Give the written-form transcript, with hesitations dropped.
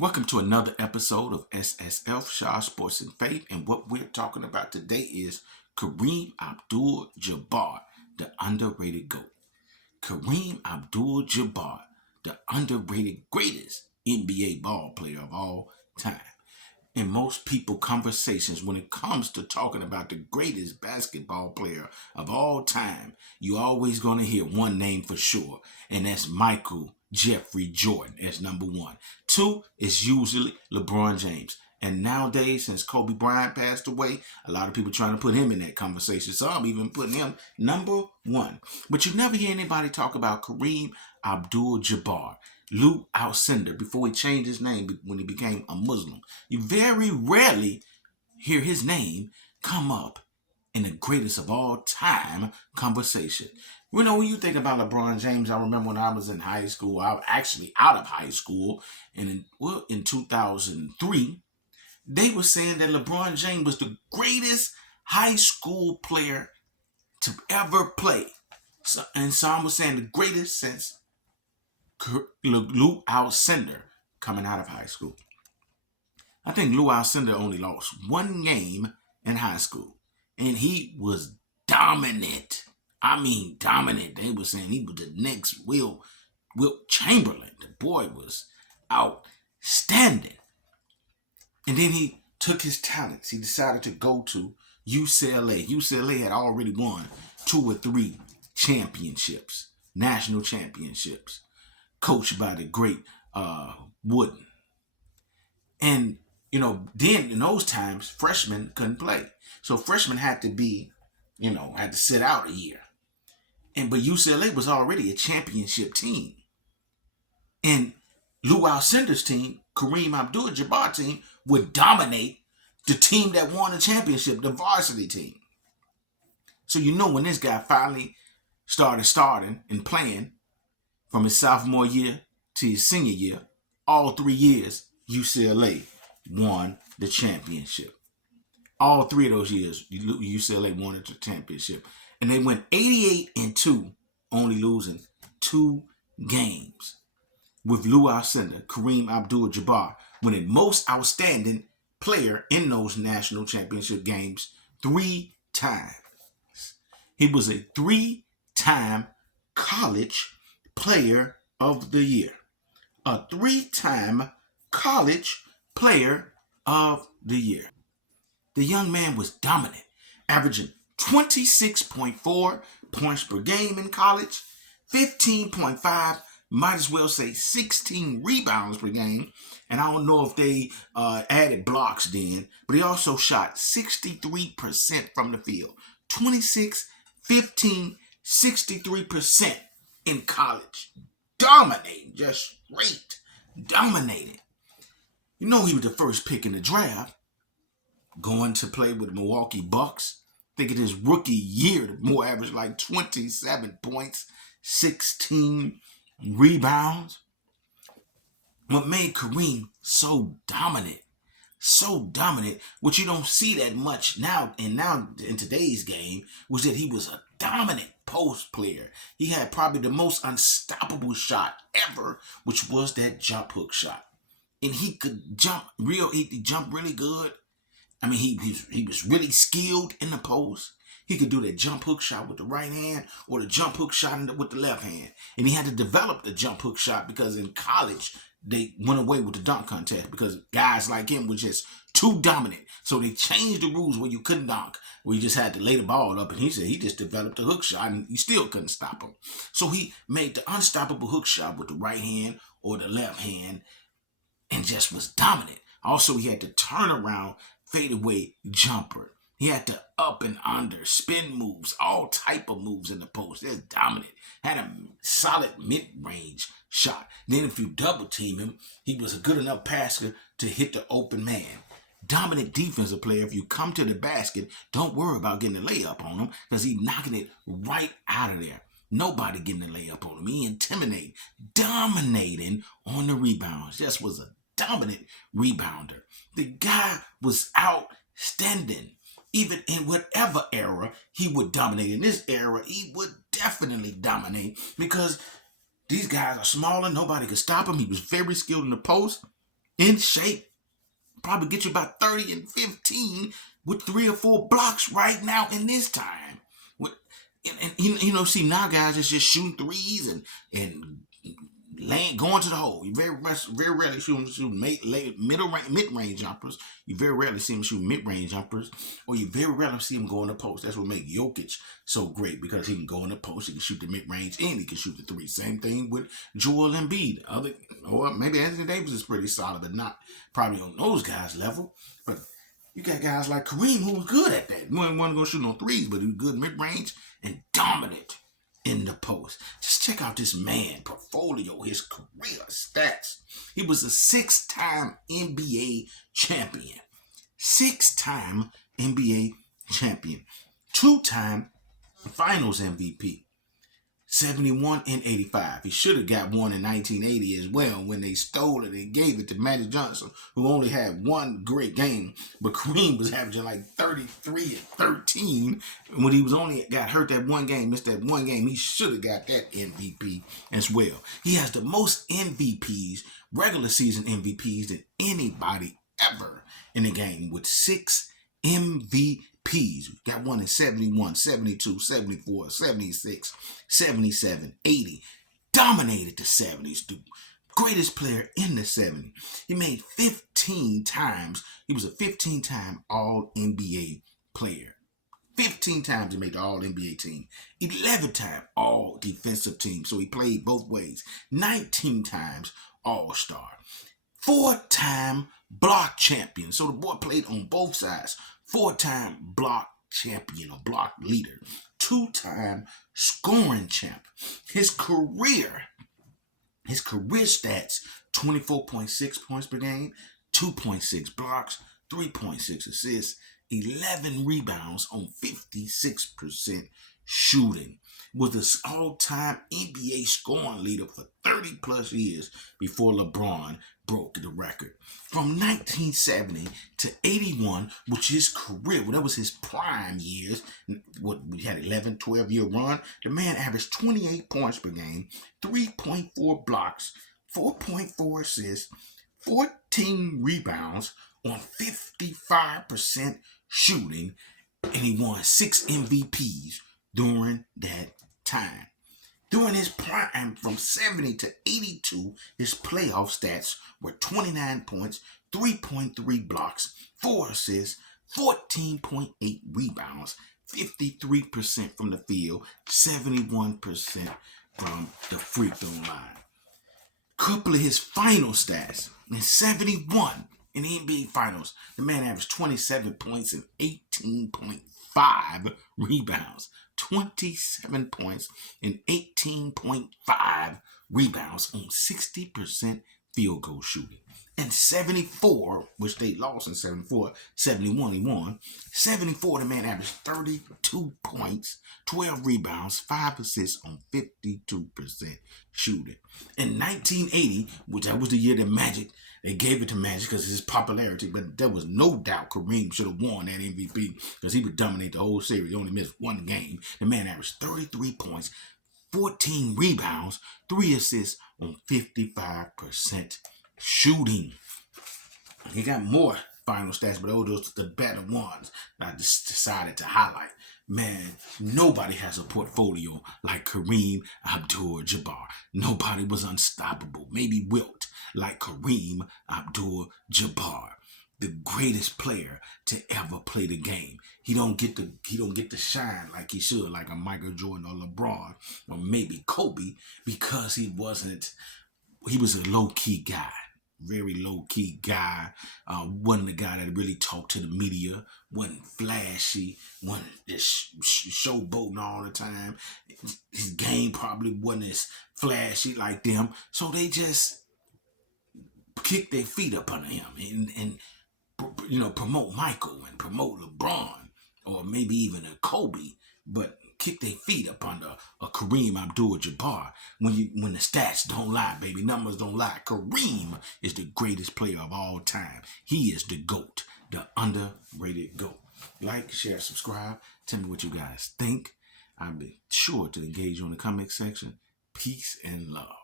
Welcome to another episode of SSF, Shaw Sports and Faith, and what we're talking about today is Kareem Abdul-Jabbar, the underrated GOAT. Kareem Abdul-Jabbar, the underrated greatest NBA ball player of all time. In most people conversations, when it comes to talking about the greatest basketball player of all time, you're always going to hear one name for sure, and that's Michael Jeffrey Jordan as number one. Two is usually LeBron James. And nowadays, since Kobe Bryant passed away, a lot of people trying to put him in that conversation. So I'm even putting him number one. But you never hear anybody talk about Kareem Abdul-Jabbar, Lou Alcindor, before he changed his name when he became a Muslim. You very rarely hear his name come up in the greatest of all time conversation. You know, when you think about LeBron James, I remember when I was in high school, I was actually out of high school, and in 2003, they were saying that LeBron James was the greatest high school player to ever play. And some was saying the greatest since Lou Alcindor coming out of high school. I think Lou Alcindor only lost one game in high school, and he was dominant. I mean, dominant. They were saying he was the next Wilt Chamberlain. The boy was outstanding. And then he took his talents. He decided to go to UCLA. UCLA had already won 2 or 3 championships, national championships, coached by the great Wooden. And, you know, then in those times, freshmen couldn't play. So freshmen had to be, had to sit out a year. But UCLA was already a championship team. And Lou Alcindor's team, Kareem Abdul-Jabbar team, would dominate the team that won the championship, the varsity team. So when this guy finally starting and playing from his sophomore year to his senior year, all 3 years, UCLA won the championship. All 3 of those years, UCLA won the championship. And they went 88-2, only losing 2 games. With Lou Alcindor, Kareem Abdul-Jabbar winning most outstanding player in those national championship games 3 times. He was a 3-time college player of the year. A 3-time college player of the year. The young man was dominant, averaging 26.4 points per game in college, 15.5, might as well say 16 rebounds per game. And I don't know if they added blocks then, but he also shot 63% from the field. 26, 15, 63% in college. Dominating, just great. Dominating. He was the first pick in the draft, going to play with the Milwaukee Bucks. I think in his rookie year, the Mo averaged like 27 points, 16 rebounds. What made Kareem so dominant, which you don't see that much now in today's game, was that he was a dominant post player. He had probably the most unstoppable shot ever, which was that jump hook shot. And he could he jumped really good. I mean, he was really skilled in the post. He could do that jump hook shot with the right hand or the jump hook shot with the left hand. And he had to develop the jump hook shot because in college, they went away with the dunk contest because guys like him were just too dominant. So they changed the rules where you couldn't dunk, where you just had to lay the ball up. And he said he just developed a hook shot and you still couldn't stop him. So he made the unstoppable hook shot with the right hand or the left hand and just was dominant. Also, he had to turn around fadeaway jumper. He had to up and under, spin moves, all type of moves in the post. That's dominant. Had a solid mid-range shot. Then if you double team him, he was a good enough passer to hit the open man. Dominant defensive player. If you come to the basket, don't worry about getting a layup on him because he's knocking it right out of there. Nobody getting a layup on him. He intimidating, dominating on the rebounds. Just was a dominant rebounder. The guy was outstanding. Even in whatever era, he would dominate. In this era, he would definitely dominate because these guys are smaller. Nobody could stop him. He was very skilled in the post. in shape, probably get you about 30 and 15 with 3 or 4 blocks right now in this time. And see, now guys is just shooting threes and going to the hole. You very rarely see them shoot mid-range jumpers. You very rarely see them shoot mid-range jumpers, or you very rarely see them go in the post. That's what makes Jokic so great, because he can go in the post, he can shoot the mid-range, and he can shoot the three. Same thing with Joel Embiid. Or maybe Anthony Davis is pretty solid, but not probably on those guys' level. But you got guys like Kareem who was good at that. He wasn't going to shoot no threes, but he was good mid-range and dominant in the post. Just check out this man portfolio, his career stats. He was a 6-time NBA champion. 6-time NBA champion. 2-time finals MVP. 71 and 85. He should have got one in 1980 as well, when they stole it and gave it to Magic Johnson, who only had one great game. But Kareem was averaging like 33 and 13. And when he was only got hurt that one game, missed that one game, he should have got that MVP as well. He has the most MVPs, regular season MVPs, than anybody ever in the game, with 6 MVPs. Got one in 71, 72, 74, 76, 77, 80. Dominated the 70s. The greatest player in the 70s. He made 15 times. He was a 15-time All-NBA player. 15 times he made the All-NBA team. 11 times All-Defensive team. So he played both ways. 19 times All-Star. 4-time block champion. So the boy played on both sides. 4-time block champion or block leader. 2-time scoring champ. His career stats: 24.6 points per game, 2.6 blocks, 3.6 assists, 11 rebounds on 56% shooting. Was the all-time NBA scoring leader for 30 plus years before LeBron broke the record. From 1970 to 81, which his career, that was his prime years, we had 11, 12-year run, the man averaged 28 points per game, 3.4 blocks, 4.4 assists, 14 rebounds on 55% shooting, and he won 6 MVPs during that time. During his prime, from 70 to 82, his playoff stats were 29 points, 3.3 blocks, 4 assists, 14.8 rebounds, 53% from the field, 71% from the free throw line. Couple of his final stats. In 71, in the NBA Finals, the man averaged 27 points and 18.5 rebounds. 27 points and 18.5 rebounds on 60% field goal shooting. And 74, which they lost in 74, 71 he won. 74, the man averaged 32 points, 12 rebounds, 5 assists on 52% shooting. In 1980, which that was the year that they gave it to Magic because of his popularity, but there was no doubt Kareem should have won that MVP because he would dominate the whole series. He only missed one game. The man averaged 33 points, 14 rebounds, 3 assists on 55% shooting. He got more final stats, but those are the better ones that I just decided to highlight. Man, nobody has a portfolio like Kareem Abdul-Jabbar. Nobody was unstoppable. Maybe Wilt, like Kareem Abdul-Jabbar, the greatest player to ever play the game. He don't get to shine like he should, like a Michael Jordan or LeBron or maybe Kobe, because he was a low-key guy. Very low-key guy. Wasn't the guy that really talked to the media. Wasn't flashy. Wasn't just showboating all the time. His game probably wasn't as flashy like them. So they just kick their feet up under him and promote Michael and promote LeBron or maybe even a Kobe, but kick their feet up under a Kareem Abdul-Jabbar. When the stats don't lie, baby, numbers don't lie. Kareem is the greatest player of all time. He is the GOAT, the underrated GOAT. Like, share, subscribe. Tell me what you guys think. I'll be sure to engage you in the comment section. Peace and love.